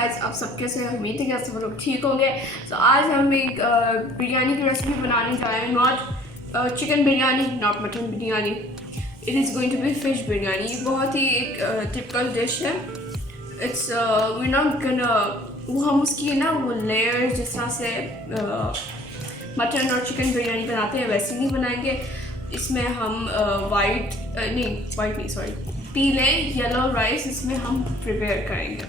Guys, आप सब कैसे हैं? उम्मीद है कि आप सब लोग ठीक होंगे। तो आज हम एक बिरयानी की रेसिपी बनाने जा रहे हैं। Not chicken biryani, not mutton biryani, it is going to be fish biryani. ये बहुत ही एक टिपिकल डिश है। इट्स वी नॉट गना वो हम उसकी ना वो लेयर जिस तरह से मटन और चिकन बिरयानी बनाते हैं वैसे नहीं बनाएंगे। इसमें हम वाइट नहीं सॉरी पीले येलो राइस इसमें हम प्रिपेयर करेंगे।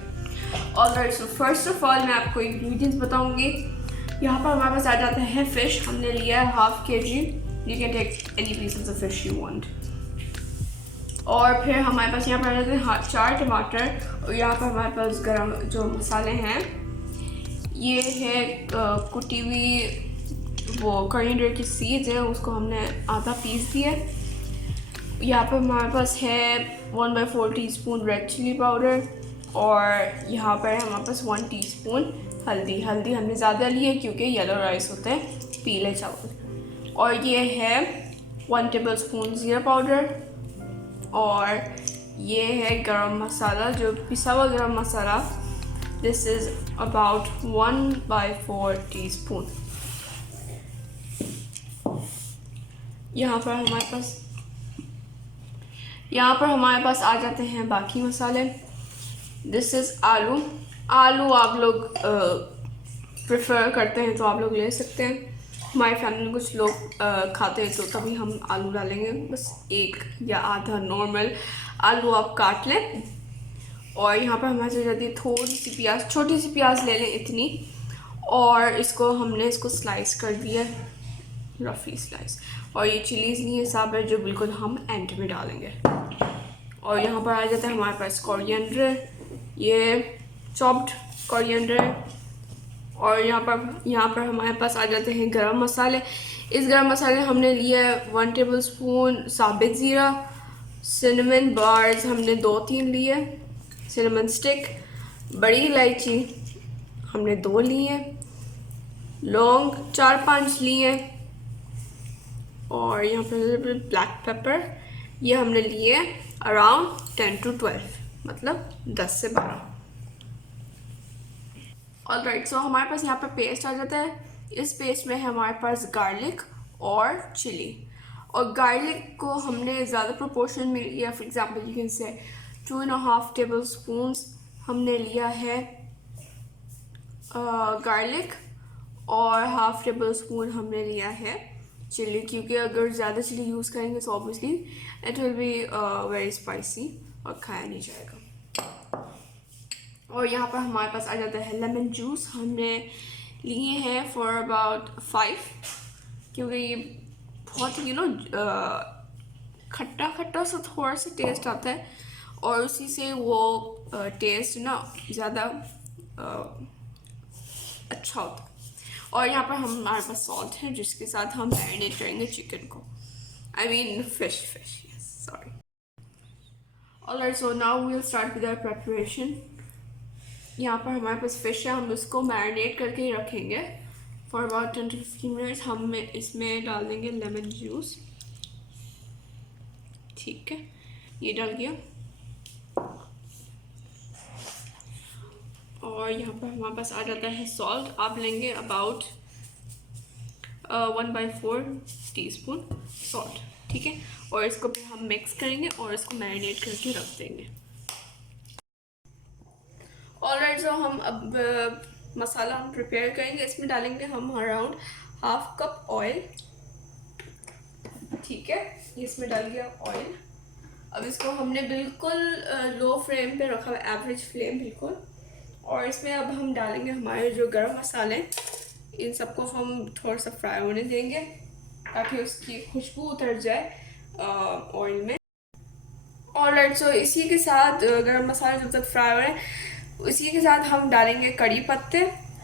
Alright, so first of all मैं आपको इंग्रेडिएंट्स बताऊंगी। यहाँ पर हमारे पास आ जाता है फिश। हमने लिया है ½ kg। You can take any piece of the fish you want. और फिर हमारे पास यहाँ पर आ जाते हैं 4 टमाटर। और यहाँ पर हमारे पास गरम जो मसाले हैं ये है कुटी हुई वो कोरिएंडर की सीड्स हैं, उसको हमने आधा पीस दिया। यहाँ पर हमारे पास है 1/4 टीस्पून रेड चिली पाउडर। और यहाँ पर हमारे पास 1 टीस्पून हल्दी हमने ज़्यादा ली है क्योंकि येलो राइस होते हैं पीले चावल। और ये है 1 टेबलस्पून ज़ीरा पाउडर। और ये है गरम मसाला, जो पिसा हुआ गरम मसाला। This is about 1/4 teaspoon. यहाँ पर हमारे पास आ जाते हैं बाकी मसाले। दिस इज़ आलू आप लोग प्रेफर करते हैं तो आप लोग ले सकते हैं। हमारी फैमिली में कुछ लोग खाते हैं तो तभी हम आलू डालेंगे। बस 1 या आधा नॉर्मल आलू आप काट लें। और यहाँ पर हमारे से जाती है थोड़ी सी प्याज, छोटी सी प्याज ले लें इतनी। और हमने इसको स्लाइस कर दिया, रफली स्लाइस। और ये चिलीज़ नहीं है साबुत, जो बिल्कुल हम एंड में डालेंगे। और यहाँ पर आ जाता है हमारे पास कोरिएंडर, ये चॉप्ड कोरिएंडर। और यहाँ पर हमारे पास आ जाते हैं गरम मसाले। इस गरम मसाले हमने लिया है 1 टेबलस्पून साबित ज़ीरा। सिनेमन बार्स हमने 2-3 लिए, सिनेमन स्टिक। बड़ी इलायची हमने 2 लिए, लौंग 4-5 लिए। और यहाँ पर ब्लैक पेपर ये हमने लिए अराउंड 10 to 12, मतलब 10 से 12। ऑलराइट, सो हमारे पास यहाँ पर पेस्ट आ जाता है। इस पेस्ट में है हमारे पास गार्लिक और चिली। और गार्लिक को हमने ज़्यादा प्रोपोर्शन में लिया। For example you can say 2.5 tablespoon हमने लिया है गार्लिक। और ½ टेबलस्पून हमने लिया है चिली, क्योंकि अगर ज़्यादा चिली यूज़ करेंगे तो obviously it will be very spicy और खाया नहीं जाएगा। और यहाँ पर हमारे पास आ जाता है लेमन जूस। हमने लिए हैं फॉर अबाउट 5, क्योंकि ये बहुत ही खट्टा सा थोड़ा सा टेस्ट आता है। और उसी से वो टेस्ट ना ज़्यादा अच्छा होता है। और यहाँ पर हमारे पास सॉल्ट है, जिसके साथ हम मैरिनेट करेंगे चिकन को, I mean fish, yes sorry. Alright, so now we will start with our preparation. यहाँ पर हमारे पास फिश है, हम उसको मैरिनेट करके ही रखेंगे फॉर अबाउट 10 to 15 मिनट्स। हम इसमें डाल देंगे लेमन जूस, ठीक है, ये डाल गया। और यहाँ पर हमारे पास आ जाता है सॉल्ट। आप लेंगे अबाउट 1/4 टीस्पून सॉल्ट, ठीक है। और इसको भी हम मिक्स करेंगे और इसको मैरिनेट करके रख देंगे। ऑलराइट, सो हम अब मसाला हम प्रिपेयर करेंगे। इसमें डालेंगे हम अराउंड ½ कप ऑयल, ठीक है। इसमें डाल दिया ऑयल। अब इसको हमने बिल्कुल लो फ्लेम पे रखा है, एवरेज फ्लेम बिल्कुल। और इसमें अब हम डालेंगे हमारे जो गरम मसाले, इन सबको हम थोड़ा सा फ्राई होने देंगे ताकि उसकी खुशबू उतर जाए ऑयल में। ऑलराइट, सो इसी के साथ गरम मसाला जब तक फ्राई हो रहे हैं, उसी के साथ हम डालेंगे कड़ी पत्ते।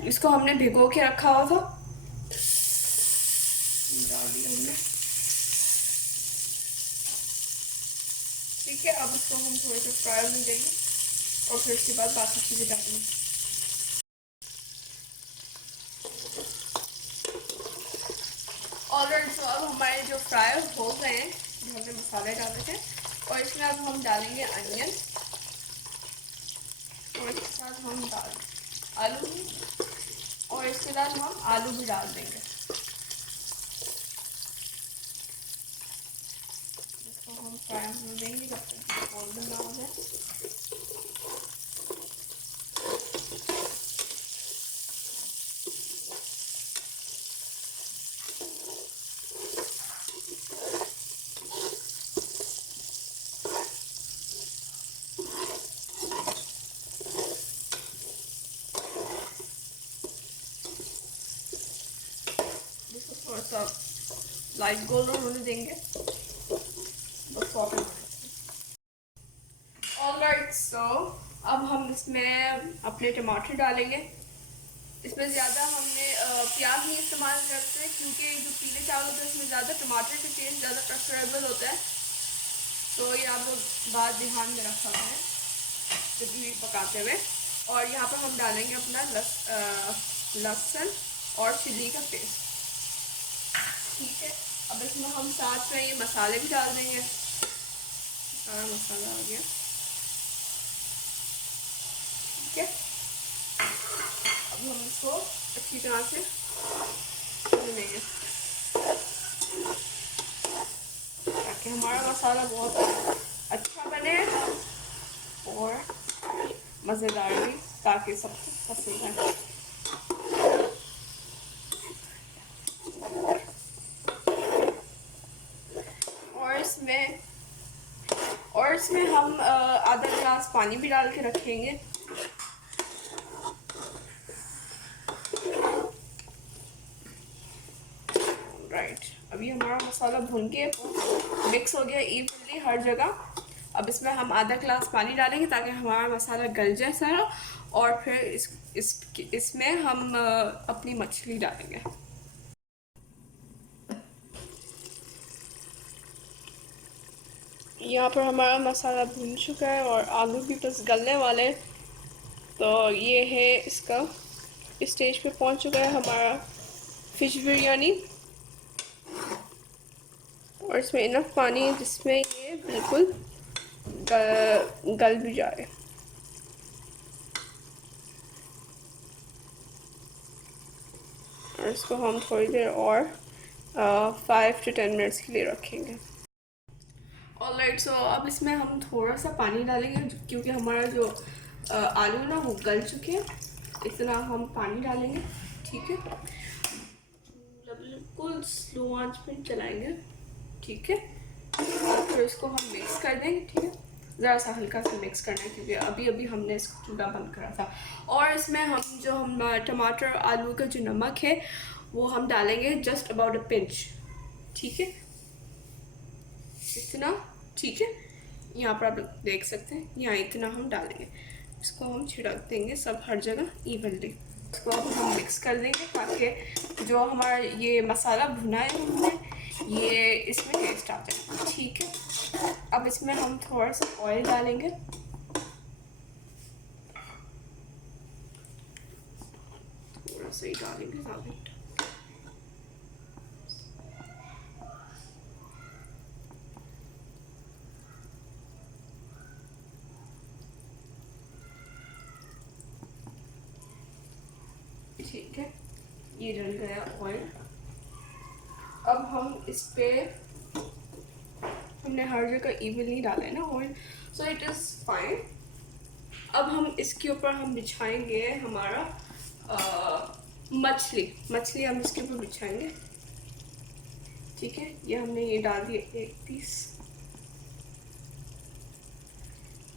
इसको हमने भिगो के रखा हुआ था, डाल दिया हमने, ठीक है। अब इसको हम थोड़े से फ्राई होने देंगे और फिर उसके बाद बाकी चीज़ें डालेंगे। ऑलराइट, सो अब हमारे जो फ्राई हो गए हैं, जो हमने मसाले डाले थे, और इसमें अब हम डालेंगे अनियन। और इसके साथ हम आलू भी, और इसके बाद हम आलू भी डाल देंगे। इसको हम फ्राई होने देंगे जब तक गोल्डन ना हो जाए। थोड़ा सा लाइट गोल्डन होने देंगे, बस ऑलराइट। सो अब हम इसमें अपने टमाटर डालेंगे। इसमें ज़्यादा हमने प्याज नहीं इस्तेमाल करते क्योंकि जो पीले चावल होते हैं उसमें ज़्यादा टमाटर का टेस्ट ज़्यादा प्रेफरेबल होता है, तो ये आप लोग बात ध्यान में रखा है जब भी पकाते हुए। और यहाँ पर हम डालेंगे अपना लहसुन और चिली का पेस्ट। ठीक है, अब इसमें हम साथ में ये मसाले भी डाल देंगे। सारा मसाला आ गया। ठीक है, अब हम इसको अच्छी तरह से भून लेंगे ताकि हमारा मसाला बहुत अच्छा बने और मज़ेदार भी, ताकि सबको पसंद आए। और इसमें हम आधा गिलास पानी भी डाल के रखेंगे। राइट, अभी हमारा मसाला भून के मिक्स हो गया इवनली हर जगह। अब इसमें हम आधा गिलास पानी डालेंगे ताकि हमारा मसाला गल जाए सारा, और फिर इसमें हम अपनी मछली डालेंगे। यहाँ पर हमारा मसाला भून चुका है और आलू भी बस गलने वाले, तो ये है इसका इस स्टेज पे पहुँच चुका है हमारा फिश बिरयानी। और इसमें इनफ पानी है जिसमें ये बिल्कुल गल भी जाए। और इसको हम थोड़ी देर और 5 to 10 मिनट्स के लिए रखेंगे। ऑलराइट, सो अब इसमें हम थोड़ा सा पानी डालेंगे क्योंकि हमारा जो आलू ना वो गल चुके हैं, इतना हम पानी डालेंगे। ठीक है, बिल्कुल स्लो आंच पे चलाएंगे। ठीक है, और फिर इसको हम मिक्स कर देंगे। ठीक है, ज़रा सा हल्का सा मिक्स करना है क्योंकि अभी अभी हमने इसको चूल्हा बंद करा था। और इसमें हम टमाटर आलू का जो नमक है वो हम डालेंगे जस्ट अबाउट अ पिंच। ठीक है, इतना। ठीक है, यहाँ पर आप देख सकते हैं, यहाँ इतना हम डालेंगे। इसको हम छिड़क देंगे सब हर जगह इवनली। इसको अब हम मिक्स कर देंगे ताकि जो हमारा ये मसाला भुना है हमने, ये इसमें टेस्ट आ जाए। ठीक है, अब इसमें हम थोड़ा सा ऑयल डालेंगे। थोड़ा सा ही डालेंगे, ज़्यादा। ठीक है, ये डल गया ऑयल। अब हम इस पे हमने हर जगह इवनली डाला है ना oil, so it is fine. अब हम इसके ऊपर हम बिछाएंगे हमारा मछली हम इसके ऊपर बिछाएंगे। ठीक है, ये हमने ये डाल दिया एक पीस,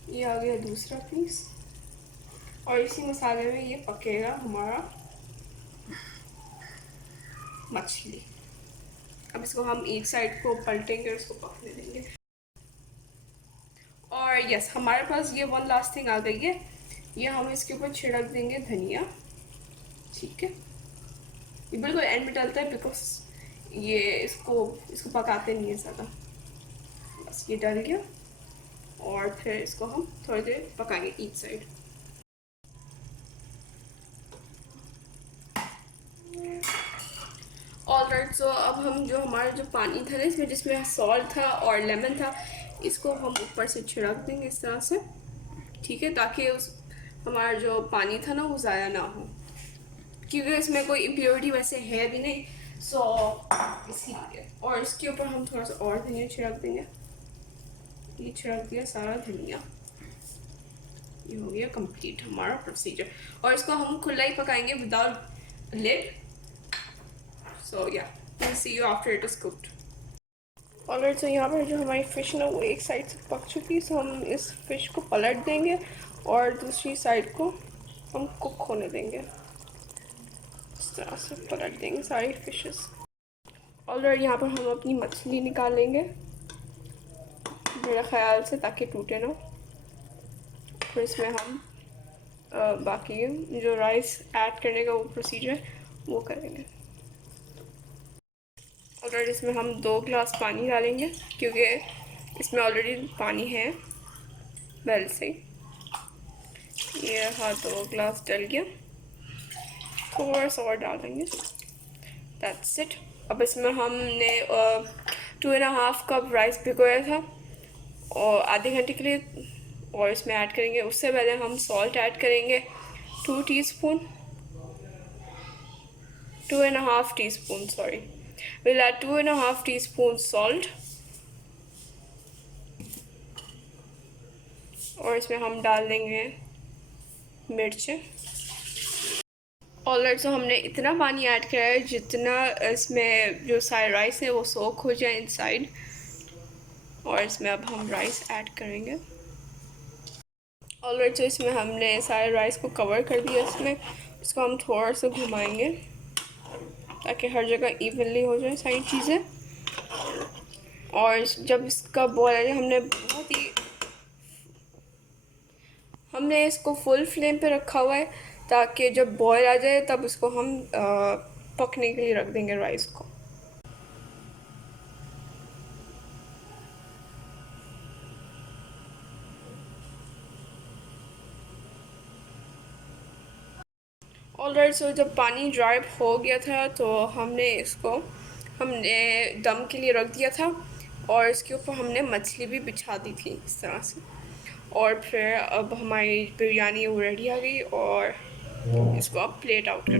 ये आ गया दूसरा पीस, और इसी मसाले में ये पकेगा हमारा मछली। अब इसको हम एक साइड को पलटेंगे और इसको पकने देंगे। और यस, हमारे पास ये वन लास्ट थिंग आ गई है, ये हम इसके ऊपर छिड़क देंगे धनिया। ठीक है, ये बिल्कुल एंड में डलता है बिकॉज ये इसको पकाते नहीं है ज़्यादा। बस ये डल गया और फिर इसको हम थोड़ी देर पकाएंगे ईच साइड। ऑलराइट, सो अब हम जो हमारा जो पानी था ना इसमें, जिसमें सॉल्ट था और लेमन था, इसको हम ऊपर से छिड़क देंगे इस तरह से। ठीक है, ताकि उस हमारा जो पानी था ना वो ज़ाया ना हो, क्योंकि इसमें कोई इम्प्योरिटी वैसे है भी नहीं, सो इसीलिए। और इसके ऊपर हम थोड़ा सा और धनिया छिड़क देंगे। ये छिड़क दिया सारा धनिया। ये हो गया कंप्लीट हमारा प्रोसीजर, और इसको हम खुला ही पकाएंगे without lid. So yeah, will see you after it is cooked. Alright, तो यहाँ पर जो हमारी फ़िश ना वो एक साइड से पक चुकी है, सो हम इस फ़िश को पलट देंगे और दूसरी साइड को हम कुक होने देंगे। इस तरह से पलट देंगे सारी फिशेस। ऑलराइट, यहाँ पर हम अपनी मछली निकाल लेंगे मेरे ख्याल से, ताकि टूटे ना। फिर इसमें हम बाकी जो राइस ऐड करने का वो प्रोसीजर वो करेंगे। ऑलरेडी इसमें हम 2 गिलास पानी डालेंगे, क्योंकि इसमें ऑलरेडी पानी है वेल से। ये हाँ, 2 गिलास डल गया, थोड़ा सा और डालेंगे, दैट्स इट। अब इसमें हमने 2.5 कप राइस भिगोया था और आधे घंटे के लिए, और इसमें ऐड करेंगे। उससे पहले हम सॉल्ट ऐड करेंगे 2 teaspoon, 2.5 teaspoon, sorry, we'll add 2.5 teaspoon salt, और इसमें हम डाल देंगे मिर्च। ऑलराइट, तो हमने इतना पानी ऐड किया है जितना इसमें जो सारे राइस है वो सोक हो जाए इनसाइड, और इसमें अब हम राइस ऐड करेंगे। ऑलराइट, तो इसमें हमने सारे राइस को कवर कर दिया। इसको हम थोड़ा सा घुमाएंगे ताकि हर जगह इवनली हो जाए सारी चीज़ें। और जब इसका बॉयल आ जाए, हमने इसको फुल फ्लेम पे रखा हुआ है, ताकि जब बॉयल आ जाए तब इसको हम पकने के लिए रख देंगे राइस को। ऑलराइट, सो जब पानी ड्राई हो गया था तो हमने दम के लिए रख दिया था, और इसके ऊपर हमने मछली भी बिछा दी थी इस तरह से। और फिर अब हमारी बिरयानी रेडी आ गई, और इसको अब प्लेट आउट कर